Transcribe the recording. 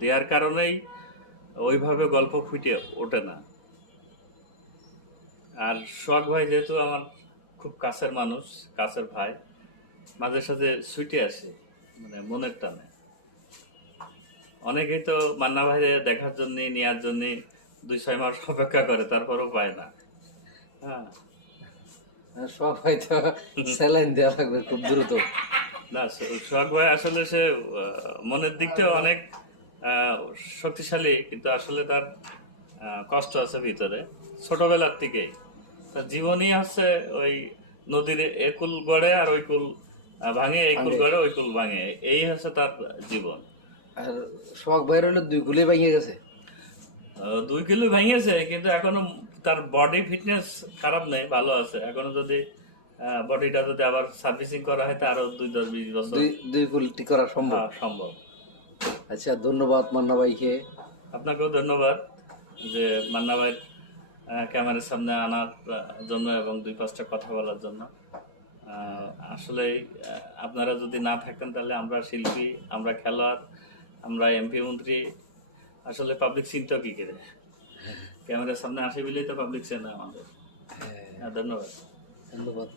দেওয়ার কারণেই ওইভাবে গল্প ফুটে ওঠে না। আর সোহাগ ভাই যেহেতু আমার খুব কাছের মানুষ, কাছের ভাই, মাঝে সাঝে ছুটে আসে, মানে মনের টানে। অনেকেই তো মান্না ভাই দেখার জন্য, নেওয়ার জন্য 2-6 মাস অপেক্ষা করে, তারপরও পায় না। হ্যাঁ, সবাই তো স্যালাইন দেওয়া লাগবে খুব দ্রুত। না, সোহাগ ভাই আসলে সে মনের দিক থেকে অনেক আহ, শক্তিশালী, কিন্তু আসলে তার কষ্ট আছে ভিতরে ছোটবেলার থেকেই। তার জীবনই হচ্ছে ওই নদীর একুল গড়ে আর ওই কুল ভাঙে, এই কুল ভাঙে। গড়ে ওই কুল ভাঙে, এই হচ্ছে তার জীবন। আর সোহাগ ভাইয়ের হলে 2 গুলি ভেঙে গেছে। 2 কিলো ভেঙেছে, কিন্তু এখনো তার বডি ফিটনেস খারাপ নেই, ভালো আছে এখনো। যদি বডিটা যদি আবার সার্ভিসিং করা হয়, তা আরো 2-10-20 বছর। দুই গুলি করা সম্ভব। হ্যাঁ, সম্ভব। আচ্ছা, ধন্যবাদ মান্না ভাইকে। আপনাকেও ধন্যবাদ যে মান্না ভাই ক্যামেরার সামনে আনার জন্য এবং 2-5টা কথা বলার জন্য। আসলে আপনারা যদি না থাকতেন তাহলে আমরা শিল্পী, আমরা খেলোয়াড়, আমরা এমপি মন্ত্রী আসলে পাবলিক চিন্তা কি করে? ক্যামেরার সামনে আসে বলেই তো পাবলিক চেনে আমাদের। ধন্যবাদ। ধন্যবাদ।